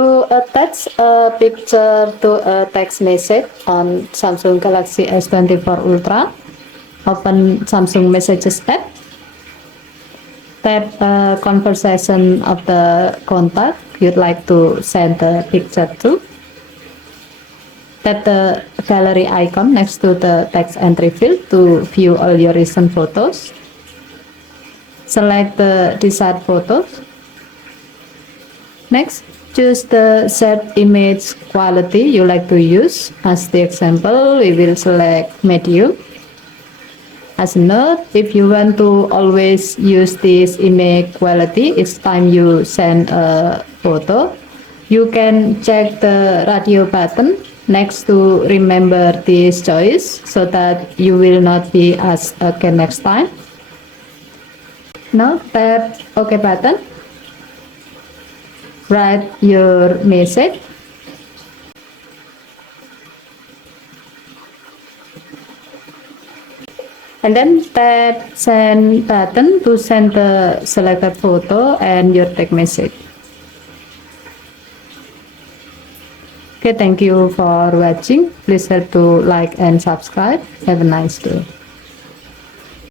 To attach a picture to a text message on Samsung Galaxy S24 Ultra, open Samsung Messages app, tap a conversation of the contact you'd like to send the picture to. Tap the gallery icon next to the text entry field to view all your recent photos. Select the desired photos. Next, choose the set image quality you like to use. As the example, we will select medium. As a note, if you want to always use this image quality each time you send a photo, you can check the radio button next to remember this choice so that you will not be asked again next time. Now tap OK button. Write your message. And then tap send button to send the selected photo and your text message. Okay, thank you for watching. Please help to like and subscribe. Have a nice day.